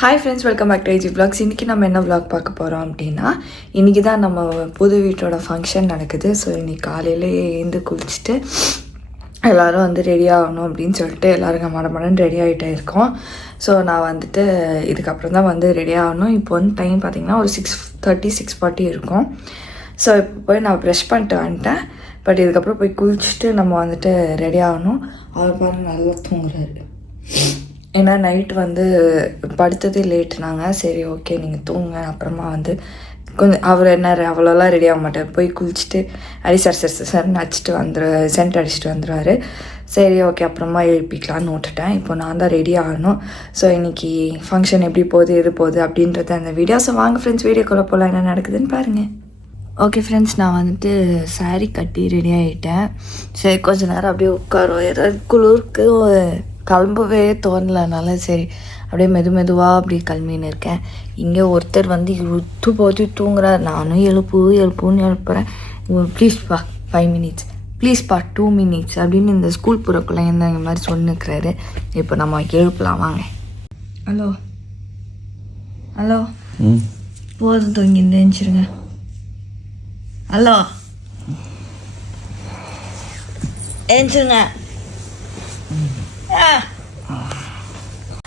Hi friends, welcome back to IG vlogs. இன்றைக்கி நம்ம என்ன vlog பார்க்க போகிறோம் அப்படின்னா, இன்றைக்கி தான் நம்ம புது வீட்டோட ஃபங்க்ஷன் நடக்குது. ஸோ இன்றைக்கி காலையிலே எழுந்து குளிச்சுட்டு எல்லோரும் வந்து ரெடி ஆகணும் அப்படின்னு சொல்லிட்டு எல்லோரும் மடமடன்னு ரெடி ஆகிட்டே இருக்கோம். ஸோ நான் வந்துட்டு இதுக்கப்புறம் தான் வந்து ரெடி ஆகணும். இப்போ வந்து டைம் பார்த்திங்கன்னா ஒரு 6:30 6:40 இருக்கும். ஸோ இப்போ போய் நான் ப்ரெஷ் பண்ணிட்டு வந்துட்டேன். பட் இதுக்கப்புறம் போய் குளிச்சுட்டு நம்ம வந்துட்டு ரெடி ஆகணும். அவர் பாருங்க நல்லா தூங்குறாரு. ஏன்னா நைட்டு வந்து படுத்ததே லேட்டுனாங்க. சரி ஓகே நீங்கள் தூங்க, அப்புறமா வந்து கொஞ்சம் அவர் என்ன அவ்வளோலாம் ரெடி ஆக மாட்டார். போய் குளிச்சுட்டு சார்னு அடிச்சுட்டு சென்ட் அடிச்சுட்டு வந்துடுவார். சரி ஓகே அப்புறமா எழுப்பிக்கலான்னு விட்டுட்டேன். இப்போ நான் தான் ரெடி ஆகணும். ஸோ இன்றைக்கி ஃபங்க்ஷன் எப்படி போகுது எது போகுது அப்படின்றத அந்த வீடியோ. ஸோ வாங்க ஃப்ரெண்ட்ஸ், வீடியோக்குள்ளே போகலாம், என்ன நடக்குதுன்னு பாருங்கள். ஓகே ஃப்ரெண்ட்ஸ், நான் வந்துட்டு சாரீ கட்டி ரெடி ஆகிட்டேன். சரி கொஞ்சம் நேரம் அப்படியே உட்காரோம். ஏதாவது குளிருக்கு கிளம்பவே தோணலனால சரி அப்படியே மெதுவாக அப்படியே கிளம்பின்னு இருக்கேன். இங்கே ஒருத்தர் வந்து இழுத்து போட்டு தூங்குறாரு. நானும் எழுப்புன்னு எழுப்புறேன். ப்ளீஸ்ப்பா 5 minutes, ப்ளீஸ்ப்பா 2 minutes அப்படின்னு இந்த ஸ்கூல் போகிறக்குள்ளே இந்த மாதிரி சொன்னிருக்கிறாரு. இப்போ நம்ம எழுப்பலாம் வாங்க. ஹலோ போதும் தூங்கி எழுந்திருங்க. ஹலோ எழுந்திருங்க.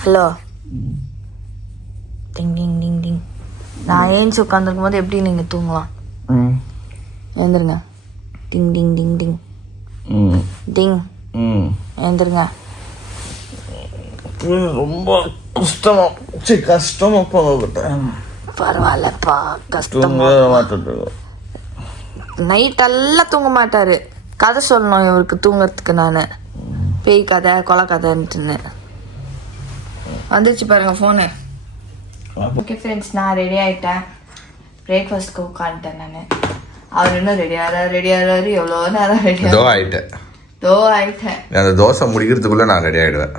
ஹலோ டிங் டிங் டிங் டிங். நான் ஏஞ்சி உட்காந்துருக்கும் போது எப்படி நீங்கள் தூங்கலாம்? எழுந்துருங்க. டிங் டிங் டிங் டிங் டிங். எழுந்துருங்க. ரொம்ப கஷ்டமா பரவாயில்லப்பா, கஷ்டமா. நைட்டெல்லாம் தூங்க மாட்டாரு. கதை சொல்லணும் இவருக்கு தூங்குறதுக்கு. நான் பேய் கதை கொலை கதைன்ட்டுன்னு வந்துச்சு பாருங்க ஃபோனு. ஓகே ஃப்ரெண்ட்ஸ், நான் ரெடி ஆகிட்டேன். பிரேக்ஃபாஸ்ட்க்கு உட்காந்துட்டேன் நான். அவர் இன்னும் ரெடி ஆகிறாரு. எவ்வளோ நேரம் ஆகிட்டேன். அந்த தோசை முடிக்கிறதுக்குள்ளே நான் ரெடி ஆகிடுவேன்.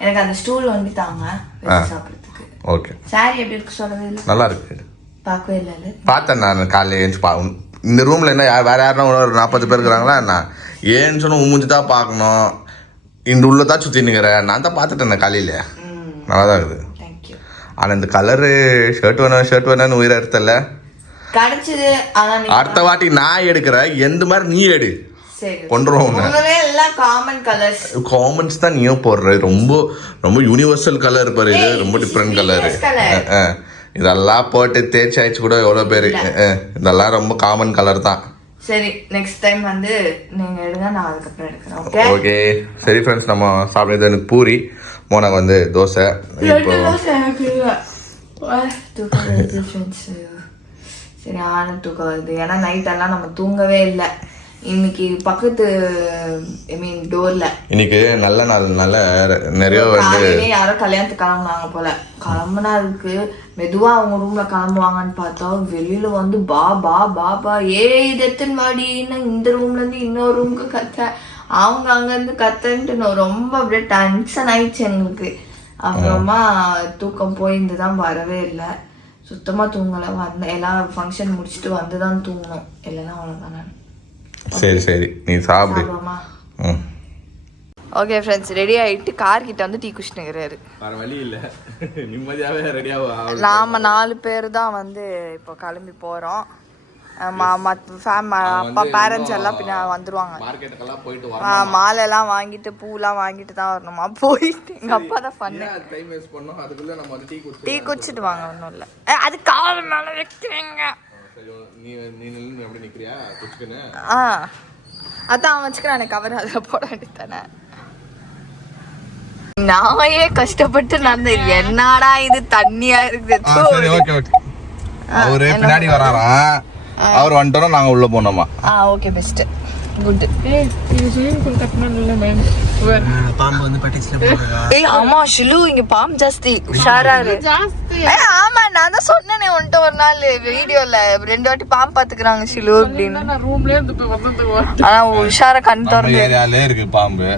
எனக்கு அந்த ஸ்டூல் வந்து தாங்க சாப்பிட்றதுக்கு. ஓகே. சாரி எப்படி இருக்கு சொல்லவே இல்லை. நல்லா இருக்கு. பார்க்கவே இல்லை. பார்த்தேன் நான் காலையில் ஏஞ்சி இந்த ரூமில் என்ன வேறு யாருன்னா ஒரு 40 பேர் இருக்கிறாங்களா என்ன? ஏன்னு சொன்னால் மூஞ்சி தான் பார்க்கணும். இந்த உள்ள தான் சுற்றி நிற்கிறேன். நான் தான் பார்த்துட்டேன் காலையில். நல்லா தான் இருக்குது. ஆனால் இந்த கலரு ஷர்ட் வேணும்னு உயிரை எடுத்தல கிடைச்சது. அடுத்த வாட்டி நான் எடுக்கிறேன். எந்த மாதிரி நீ எடு கொண்டுருவோம். காமன்ஸ் தான் நீயும் போடுற. ரொம்ப யூனிவர்சல் கலர் பாரு. இது ரொம்ப டிஃப்ரெண்ட் கலரு. இதெல்லாம் போட்டு தேய்ச்சி ஆயிடுச்சு கூட எவ்வளோ பேர். இதெல்லாம் ரொம்ப காமன் கலர் தான். சரி நெக்ஸ்ட் டைம் வந்து நீங்க எடுங்க, நான் அதுக்கப்புறம் எடுக்கிறேன். ஓகே சரி ஃப்ரெண்ட்ஸ், நம்ம சாப்பிடுறது எனக்கு பூரி, மோனாக்கு வந்து தோசை. சரி ஆன தூக்கம் வருது. ஏன்னா நைட்டெல்லாம் நம்ம தூங்கவே இல்லை. இன்னைக்கு பக்கத்து டோர்ல இன்னைக்கு நல்ல நாள்னால நிறைய வந்து யாரோ கல்யாணத்துக்கு கிளம்புனாங்க போல. கிளம்புனா இருக்கு மெதுவா அவங்க ரூம்ல கிளம்புவாங்கன்னு பார்த்தா வெளியில வந்து பாபா இது எத்தனை வாடின்னு இந்த ரூம்ல இருந்து இன்னொரு ரூமுக்கு கத்த, அவங்க அங்க இருந்து கத்தன்ட்டு ரொம்ப அப்படியே டென்ஷன் ஆயிடுச்சு எங்களுக்கு. அப்புறமா தூக்கம் போயிருந்துதான் வரவே இல்லை. சுத்தமா தூங்கலை. எல்லாம் ஃபங்க்ஷன் முடிச்சுட்டு வந்துதான் தூங்கணும். இல்லைன்னா அவ்வளோதான். நான் சரி நீ சாப்பிடு. ஓகே ஃப்ரெண்ட்ஸ், ரெடி ஆகிட்டு கார் கிட்ட வந்து டீ குடிச்சுனுங்கிறாரு. வேற வழி இல்லை, நிம்மதியாகவே ரெடி ஆகும். நாம 4 பேர் தான் வந்து இப்போ கிளம்பி போகிறோம். அப்பா பேரண்ட்ஸ் எல்லாம் பின்ன வந்துருவாங்க. மாலைலாம் வாங்கிட்டு பூலாம் வாங்கிட்டு தான் வரணுமா. போயிட்டு எங்கள் அப்பா தான் பண்ணு டீ குடிச்சிட்டு வாங்க. ஒன்றும் இல்லை, அது காலம் மேலே வைக்கிறேங்க. அதான் அவன் வச்சுக்கிறானே கவர், அதில் போட வேண்டியதானே. நாயே கஷ்டப்பட்டு நடந்த என்னடா இது தண்ணியா இருக்குது. அவரு பின்னாடி வராரா, அவர் வந்துட்டோம், நாங்க உள்ள போனோமா. Okay best good. பாம்பு வந்து பட்டிஸ்ல போடுறா. ஆமா ஷிலு, இங்க பாம்பு ஜாஸ்தி. உஷாரா இரு. ஆமா நான் தான் சொன்னேனே உன்கிட்ட ஒரு நாள் வீடியோல 2 வாட்டி பாம்பு பாத்துக்கிறாங்க ஷிலு அப்படின்னு. நான் ரூம்லயே இருந்து ஆனா உஷாரா கண் திறந்து ஏரியால இருக்கு பாம்பு.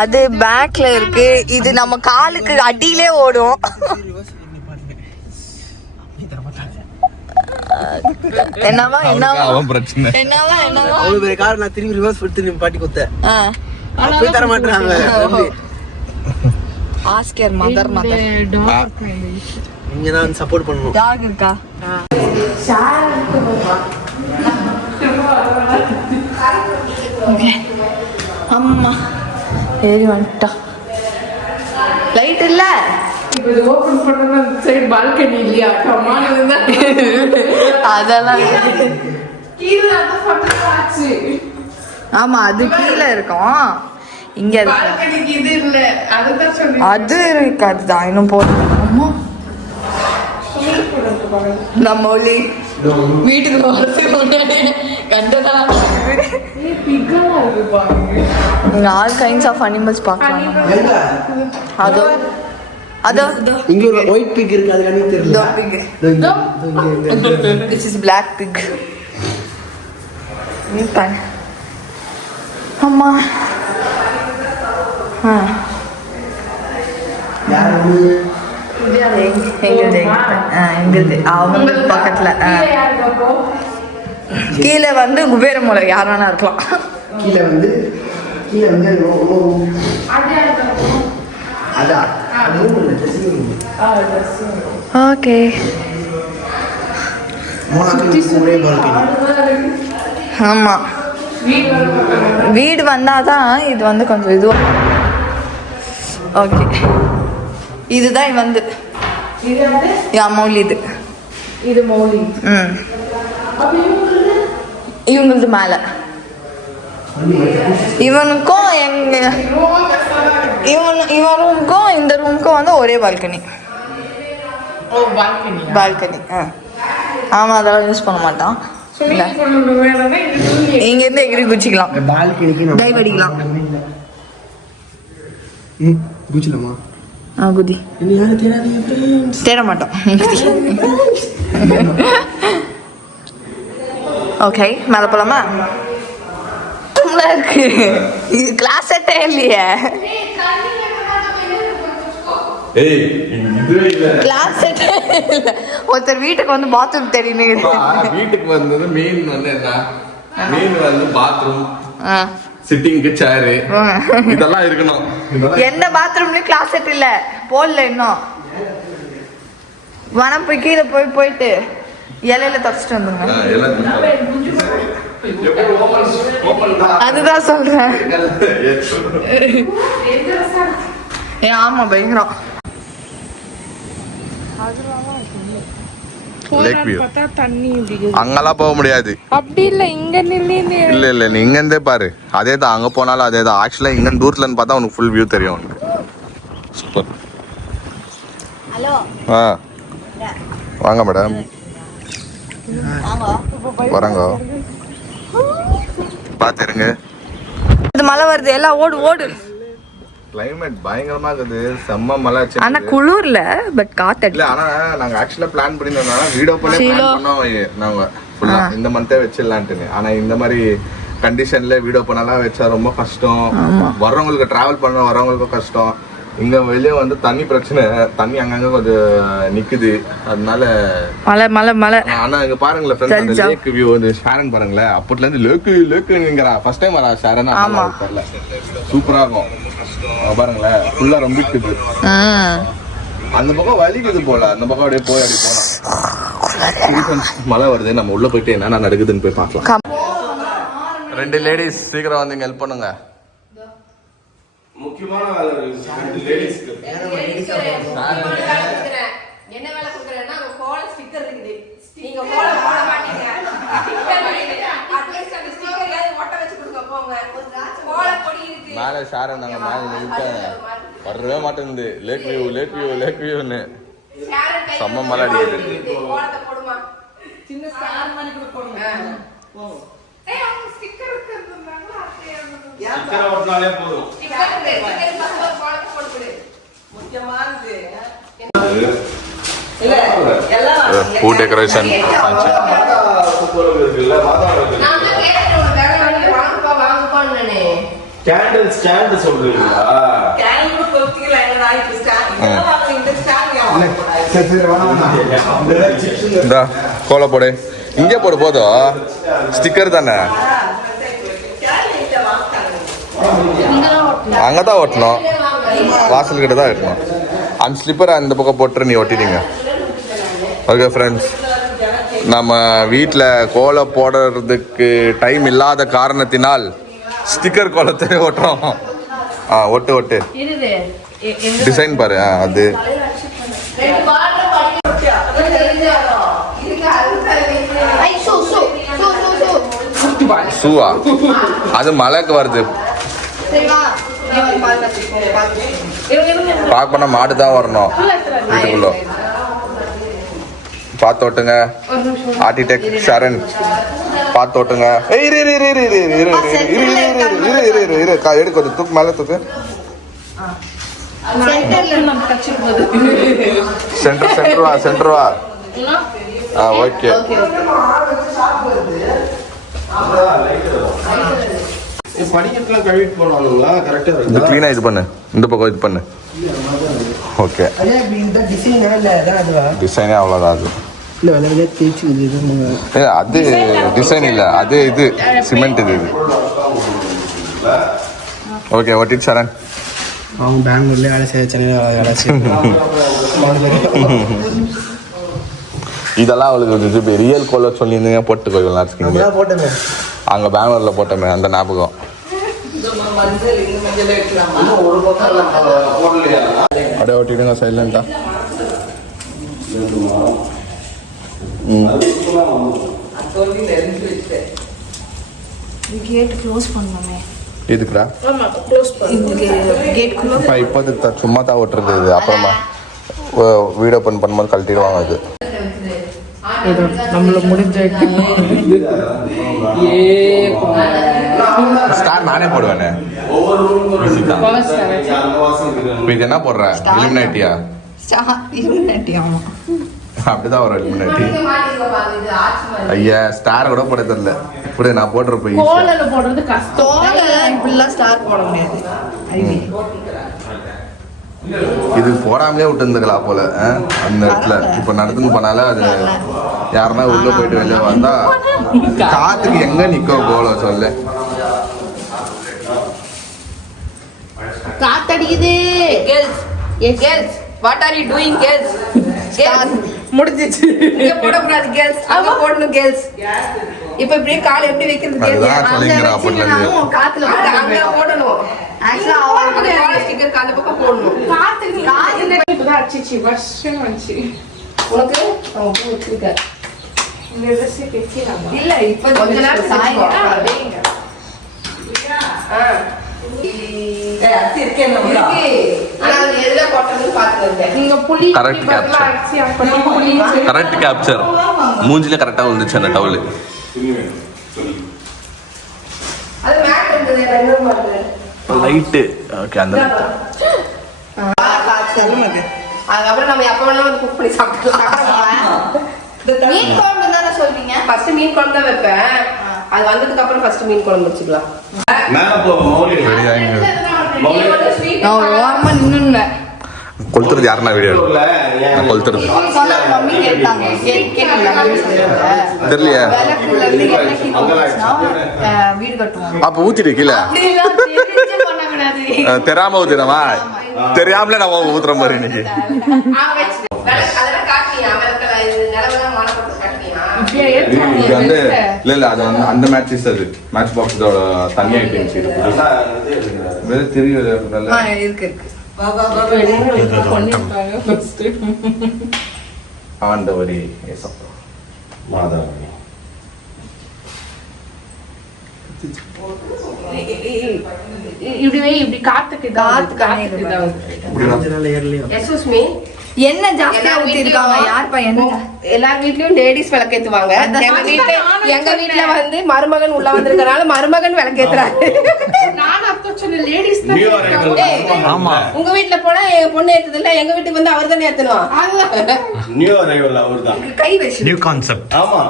அது பேக்ல இருக்கு. இது நம்ம காலுக்கு அடியிலே ஓடும். என்னவா பிரச்சனை அவ்வளவு பெரிய கார் நான் திரும்பி ரிவர்ஸ் எடுத்து பாட்டி கொடுத்தேன். தர மாட்டாங்க. Ask your mother. நீங்க தான் சப்போர்ட் பண்ணணும். டாக் இருக்கா? அம்மா ஏறி வந்துட்டா. லைட் இல்ல. அதெல்லாம் ஆமா, அது கீழே இருக்கும். இங்க அது இருக்காதுதான். இன்னும் போதும். நம்ம ஒளி வீட்டுக்கு ஆல் கைண்ட்ஸ் ஆஃப் அனிமல்ஸ் பார்க்கலாம். அதோ அதோ இங்க ஒரு ஒயிட் பிக் இருக்கு, அது கண்ணு தெரியல. This is black pig. அம்மா எங்களுது அவங்க பக்கத்துல. கீழே வந்து குபேரமூலை யார் வேணா இருக்கலாம். கீழே வந்து ஓகே. ஆமா, வீடு வந்தாதான் இது வந்து கொஞ்சம் இதுவும். ஓகே, இதுதான் வந்து மௌலி. இது மௌலி. இவங்களது மேல. இவனுக்கும் இவன் ரூமுக்கும் இந்த ரூமுக்கும் வந்து ஒரே பால்கனி. பால்கனி. ஆமா, அதெல்லாம் யூஸ் பண்ண மாட்டான். இங்க இருந்து எகிரி குச்சிக்கலாம், டைவ் அடிக்கலாம். குச்சிலாமா? குதி. தேட மாட்டோம். ஓகே, மேல போலாமா? இருக்கு கிளாஸ் செட்டே இல்லையே. கிளாஸ் செட்டே இல்ல. ஒருத்தர் வீட்டுக்கு வந்து பாத்ரூம் தெரியும். வீட்டுக்கு வந்தது மெயின் வந்து என்ன? மெயின் வந்து பாத்ரூம், சிட்டிங்க்கு சேரு, இதெல்லாம் இருக்கணும். எந்த பாத்ரூம்லயும் கிளாஸ் செட் இல்ல, போடல இன்னும். வனம் போய் கீழே போயிட்டு இலையில தொடச்சிட்டு வந்துங்க. அதுதான் சொல்றேன். ஆமா, பயங்கரம். அங்கெல்லாம் போக முடியாது. அப்படி இல்ல, இங்க இல்ல நீ இங்க இருந்தே பாரு. அதேதான், அங்க போனாலும் அதேதான். ஆக்சுவலா இங்க தூரத்துல இருந்து பார்த்தா உனக்கு ஃபுல் வியூ தெரியும் உனக்கு. சூப்பர். ஹலோ. வாங்க மேடம். வரங்க, பாத்துருங்க. இது மழை வருது, எல்லாம் ஓடு ஓடு. கிளைமேட் பயங்கரமா இருக்குது, செம்ம மழை. ஆனா குளூர்ல பட் காத்து இல்ல. ஆனா நாங்க ஆக்சுவலா பிளான் பண்ணிருந்தோம்னா வீடியோ பண்ணி பிளான் பண்ணோம் நாங்க ஃபுல்லா இந்த மந்தே வச்சிடலான்ட்டு. ஆனா இந்த மாதிரி கண்டிஷன்ல வீடியோ பண்ணலாம் வச்சா ரொம்ப கஷ்டம். வர்றவங்களுக்கு டிராவல் பண்ண வரவங்களுக்கும் கஷ்டம். இங்க வெளியே வந்து தண்ணி பிரச்சனை, தண்ணி அங்கங்க கொஞ்சம் நிக்குது, அதனால மழை மழை மழை. ஆனா இங்க பாருங்களேன் ஃப்ரெண்ட்ஸ், லேக் வியூ வந்து ஷாரன் பாருங்களேன். அப்பட்ல இருந்து லேக்குங்கறா ஃபர்ஸ்ட் டைம் வரா ஷாரன். தெரியல, சூப்பரா இருக்கும். பாருங்களேன், ஃபுல்லா ரொம்ப இருக்குது. அந்த பக்கம் வலிக்குது போல, அந்த பக்கம் அப்படியே போய் அப்படி போனா மழை வருது. நம்ம உள்ள போயிட்டு என்ன நடக்குதுன்னு போய் பார்க்கலாம். 2 லேடிஸ் சீக்கிரம் வந்து ஹெல்ப் பண்ணுங்க. முக்கியமான வேலை லேடிஸ்க்கு. என்ன வேலை கொடுக்கறேன்னா அங்க கோல ஸ்டிக்கர் இருக்குது. நீங்க கோல போட மாட்டீங்க. ஸ்டிக்கர் வைங்க. அட்லீஸ்ட் அந்த ஸ்டிக்கர் யாவது ஒட்ட வச்சு கொடுங்க போங்க. கோல பொடி இருக்கு. மேல ஷாரன் நாங்க மேல நிக்க வரவே மாட்டேங்குது. லேக் வியூன்னு செம்ம மழை அடிக்குது. கோலத்தை போடுமா. சின்ன ஸ்டார் மாதிரி கூட போடுங்க. ஏய், அவங்க ஸ்டிக்கர் இருக்குன்றாங்க. ஸ்டிக்கர் ஒட்டனாலே போதும். ஸ்டிக்கர் பசங்க கோலத்தை போடு கொடு. முக்கியமானது பூ டெக்கரேஷன். கேண்டில் ஸ்டாண்ட் சொல்றீங்களா? கேண்டில் கொளுத்திக்கலாம். என்ன நாளைக்கு ஸ்டாண்ட் இந்த ஸ்டாண்ட் இந்த கோல போடு. இங்கே போடு போதும். ஸ்டிக்கர் தானே, அங்கதான் ஓட்டணும். வாசல் கிட்ட தான் இருக்கணும். அந்த ஸ்லிப்பரை அந்த பக்கம் போட்டு நீ ஒட்டிட்டீங்க. ஓகே ஃப்ரெண்ட்ஸ், நம்ம வீட்டில் கோலம் போடுறதுக்கு டைம் இல்லாத காரணத்தினால் ஸ்டிக்கர் கோலத்தை ஒட்டுறோம். ஒட்டு டிசைன் பாரு. அது ஷூவா? அது மழைக்கு வருது. பார்க்க போனா மாடு தான் வரணும் வீட்டுக்குள்ள. பார்த்து ஓட்டுங்க. ஆர்கிடெக்ட் ஷரண் பார்த்து ஓட்டுங்க. எடுக்க தூக்கு மேல தூக்கு. சென்டர் வா. ஓகே. படிக்கட்டுலாம் கழுவிட்டு போனாங்களா? கரெக்டா இது க்ளீனா இது பண்ணு. இந்த பக்கம் இது பண்ணு. ஓகே. இந்த டிசைனா இல்ல அதுவா? டிசைனே அவ்வளோதான். அது இல்ல வேலையில தேய்ச்சி இது அது டிசைன் இல்லை, அது இது சிமெண்ட் இது. ஓகே, ஒட்டிட்டு சரண். அவங்க பெங்களூர்ல வேலை செய்ய, சென்னையில் வேலை செய்ய. இதெல்லாம் அவளுக்கு ரியல் கோல சொல்லியிருந்தீங்க போட்டு கோயில் இருக்கீங்க. போட்டேன் அங்கே பெங்களூர்ல போட்டோமே அந்த ஞாபகம். அப்படியே ஓட்டிடுங்க சைலண்டா. கேட் க்ளோஸ் பண்ணணுமே. எதுக்குடா? இப்போதுக்கு சும்மா தான் ஓட்டுறது இது. அப்புறமா வீடியோ ஓப்பன் பண்ணும்போது கழட்டிடுவாங்க. அது நம்மள முடிஞ்ச ஸ்டார் நானே போடுவேனே. இது என்ன போடுற? இலுமினாட்டியா? அப்படிதான் வரும் இலுமினாட்டி. ஐயா, ஸ்டார் கூட போட தெரியல. இப்படி நான் போடுறப்ப போடுறது கஷ்டம். இப்படிலாம் ஸ்டார் போட முடியாது. இது போடாமலே விட்டு இருந்துக்கலாம் போல அந்த இடத்துல. இப்ப நடந்துன்னு போனால அது யாருன்னா உள்ள போயிட்டு வெளியே வந்தா காத்துக்கு எங்க நிக்க போல சொல்லு. காத்தடிக்குது. Girls what are you doing girls? முடிஞ்சிச்சு. இங்க போடக்கூடாது கேர்ள்ஸ், அங்க போடணும் கேர்ள்ஸ். இப்ப இப்படியே கால் எப்படி வைக்கிறது கேர்ள்ஸ்? காத்துல அங்க போடணும். ஆக்சுவலா அவங்க ஸ்டிக்கர் கால் பக்கம் போடணும். காத்துல அடிச்சு வருஷம் வந்துச்சு உனக்கு. அவன் பூ வச்சிருக்க இந்த ட்ரெஸ் கேட்கலாம் இல்ல. இப்ப கொஞ்ச நேரம் சாய்ங்க. Correct capture. மூஞ்சில கரெக்டா வந்துச்சு அந்த டவல். Light okay. அந்த அதுக்கப்புறம் நம்ம எப்ப வேணாலும் வந்து குக் பண்ணி சாப்பிடலாம். மீன் குழம்பு தானே சொல்றீங்க? ஃபர்ஸ்ட் மீன் குழம்பு தான் வைப்பேன். அது வந்ததுக்கு அப்புறம் ஃபர்ஸ்ட் மீன் குழம்பு வச்சுக்கலாம். கொளுத்துறது யாருன்னா வீடியோ கொளுத்துறது தெரியலையா? வீடு கட்டுவோம். அப்ப ஊத்திட்டு கீழே தெரியாம ஊத்திடமா? தெரியாமல நம்ம ஊத்துற மாதிரி இன்னைக்கு. இது வந்து இல்ல அது வந்து அந்த மேட்சஸ். அது மேட்ச் பாக்ஸ் தனியா இருந்துச்சு. வேற தெரியல இருக்கு ஆண்டவரே மாதவரே. இப்படி காத்துக்கு என்ன ஜாஸ்தியா ஊத்திருக்காங்க. யார் பையன்? எல்லார் வீட்லயும் லேடிஸ் விளக்கேத்துவாங்க. எங்க வீட்ல வந்து மருமகன் உள்ள வந்திருக்கனால மருமகன் விளக்கேத்துறாரு. உங்க வீட்ல போனா என் பொண்ணு ஏத்துது இல்ல, எங்க வீட்டுக்கு வந்து அவர் தானே ஏத்தணும். கை வச்சு நியூ கான்செப்ட். ஆமா,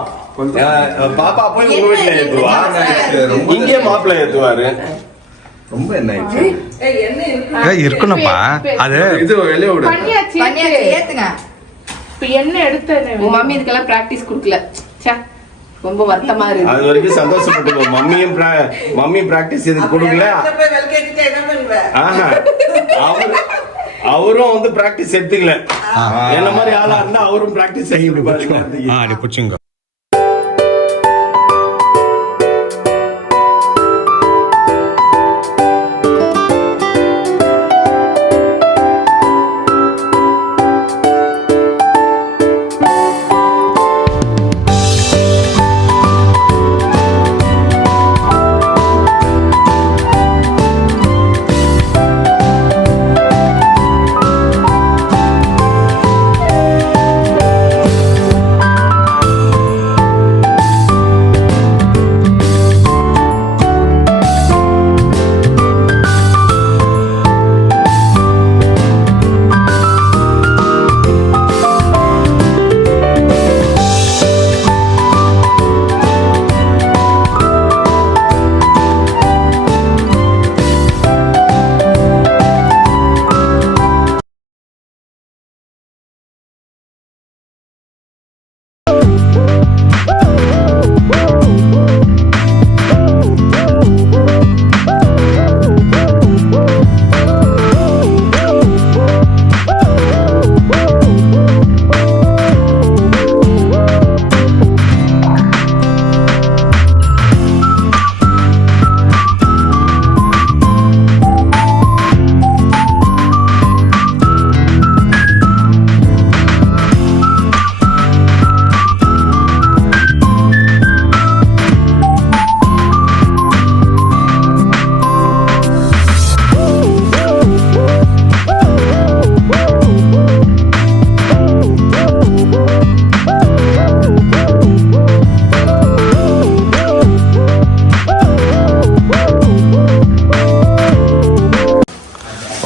பாப்பா போய் உங்க வீட்ல ஏத்துவா, இங்கே மாப்பிள்ளை ஏத்துவாரு. ரொம்ப என்ன இருக்கணும்ப்பா. அது இது வெளியே விடு. ஏத்துங்க. இப்ப என்ன எடுத்த உங்க மம்மி இதுக்கெல்லாம் பிராக்டிஸ் கொடுக்கல. ரொம்ப வருத்தமா இருக்கு. அது வரைக்கும் சந்தோஷப்பட்டுக்கோ. மம்மியும் பிராக்டிஸ் எதுக்கு கொடுக்கல. அவரும் வந்து பிராக்டிஸ் எடுத்துக்கல. என்ன மாதிரி ஆளா இருந்தா அவரும் பிராக்டிஸ் செய்ய பாருங்க.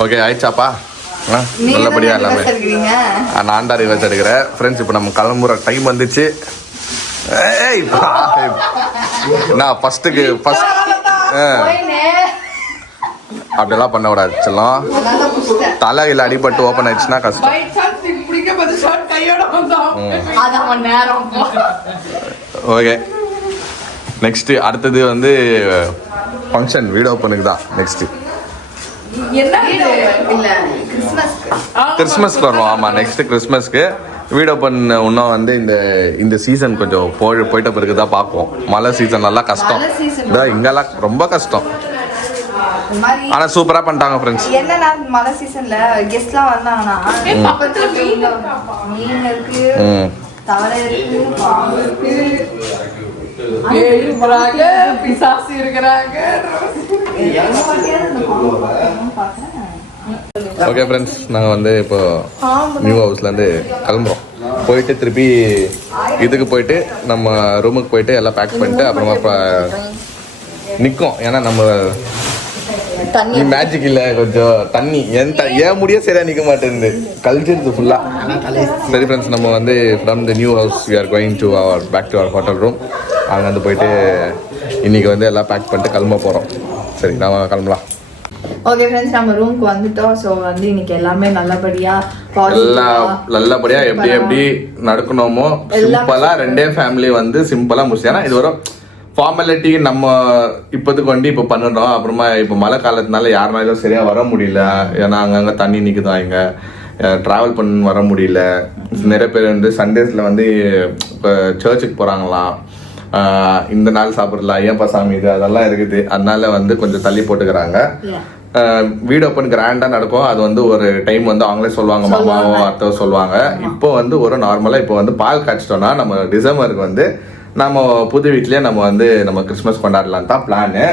ஓகே ஆயிடுச்சாப்பா? நல்லபடியா எல்லாமே நான் ரிவர்ஸ் எடுக்கிறேன் ஃப்ரெண்ட்ஸ். இப்போ நம்ம கிளம்புற டைம் வந்துச்சு. நான் ஃபஸ்ட்டுக்கு அப்படியெல்லாம் பண்ணக்கூடாது செல்லம். தலையில் அடிபட்டு ஓப்பன் ஆயிடுச்சுன்னா கஷ்டம். ஓகே நெக்ஸ்ட்டு அடுத்தது வந்து ஃபங்க்ஷன் வீடு ஓப்பனுக்கு தான். நெக்ஸ்ட்டு கிறிஸ்மஸ்க்கு வருவோம். ஆமாம் நெக்ஸ்ட்டு கிறிஸ்மஸ்க்கு வீடு ஓப்பன். இன்னும் வந்து இந்த சீசன் கொஞ்சம் போயிட்ட பிறகு தான் பார்ப்போம். மழை சீசன் நல்லா கஷ்டம். இங்கெல்லாம் ரொம்ப கஷ்டம். ஆனா சூப்பரா பண்ணிட்டாங்க ஃப்ரெண்ட்ஸ். என்னன்னா மழை சீசன்ல கெஸ்ட்லாம் வந்தாங்கன்னா மீன் இருக்கு, தவளை இருக்கு, பாம்பு இருக்கு, பிசாசு இருக்கிறாங்க. ஓகே ஃப்ரெண்ட்ஸ் நாங்கள் வந்து இப்போ நியூ ஹவுஸ்லேருந்து கிளம்புறோம். போயிட்டு திருப்பி இதுக்கு போயிட்டு நம்ம ரூமுக்கு போயிட்டு எல்லாம் பேக் பண்ணிட்டு அப்புறமா இப்போ நிற்கும். ஏன்னா நம்ம தண்ணி மேஜிக் இல்லை, கொஞ்சம் தண்ணி ஏன் முடிய சரியாக நிற்க மாட்டேங்குது, கழிச்சிருது ஃபுல்லாக. சரி ஃப்ரெண்ட்ஸ் நம்ம வந்து from the new house we are going to our back to our hotel room. அங்கே வந்து போயிட்டு இன்றைக்கி வந்து எல்லாம் பேக் பண்ணிட்டு கிளம்ப போகிறோம். சரி நம்ம கிளம்பலாம். ஓகே ஃப்ரெண்ட்ஸ் நம்ம ரூமுக்கு வந்துட்டோம். ஸோ வந்து இன்னைக்கு எல்லாமே நல்லபடியாக எப்படி நடக்கணுமோ சிம்பிளாக ரெண்டே ஃபேமிலி வந்து சிம்பிளாக முடிச்சு. ஏன்னா இது வரும் ஃபார்மாலிட்டி நம்ம இப்போதுக்கு வண்டி இப்போ பண்ணிடுறோம். அப்புறமா இப்போ மழை காலத்தினால யாருனாலும் சரியாக வர முடியல. ஏன்னா அங்கங்கே தண்ணி நிற்குதான், இங்கே ட்ராவல் பண்ண வர முடியல. நிறைய பேர் வந்து சண்டேஸில் வந்து இப்போ சர்ச்சுக்கு போகிறாங்களாம். இந்த நாள் சாப்பிடலாம், ஏன்பா சாமி இது அதெல்லாம் இருக்குது. அதனால வந்து கொஞ்சம் தள்ளி போட்டுக்கிறாங்க. வீடு ஓப்பன் கிராண்டாக நடக்கும். அது வந்து ஒரு டைம் வந்து அவங்களே சொல்லுவாங்க, மாமாவோ அத்தவோ சொல்லுவாங்க. இப்போ வந்து ஒரு நார்மலாக இப்போ வந்து பால் காய்ச்சிட்டோம்னா நம்ம டிசம்பருக்கு வந்து நம்ம புது வீட்லயே நம்ம வந்து நம்ம கிறிஸ்மஸ் கொண்டாடலாம் தான் பிளானு.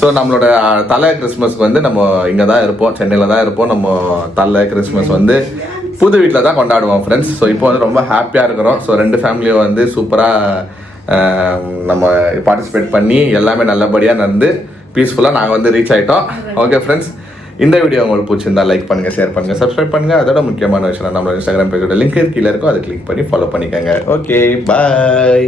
ஸோ நம்மளோட தலை கிறிஸ்மஸ்க்கு வந்து நம்ம இங்கே தான் இருப்போம், சென்னையில் தான் இருப்போம். நம்ம தலை கிறிஸ்மஸ் வந்து புது வீட்டில் தான் கொண்டாடுவோம் ஃப்ரெண்ட்ஸ். ஸோ இப்போ வந்து ரொம்ப ஹாப்பியாக இருக்கிறோம். ஸோ ரெண்டு ஃபேமிலியும் வந்து சூப்பராக நம்ம பார்ட்டிசிபேட் பண்ணி எல்லாமே நல்லபடியாக நடந்து பீஸ்ஃபுல்லாக நாங்கள் வந்து ரீச் ஆகிட்டோம். ஓகே ஃப்ரெண்ட்ஸ், இந்த வீடியோ உங்களுக்கு பிடிச்சிருந்தா லைக் பண்ணுங்க, ஷேர் பண்ணுங்க, சப்ஸ்கிரைப் பண்ணுங்க. அதோட முக்கியமான விஷயம் நம்ம இன்ஸ்டாகிராம் பேஜோட லிங்க் கீழே இருக்கும், அதை கிளிக் பண்ணி ஃபாலோ பண்ணிக்கோங்க. Okay bye.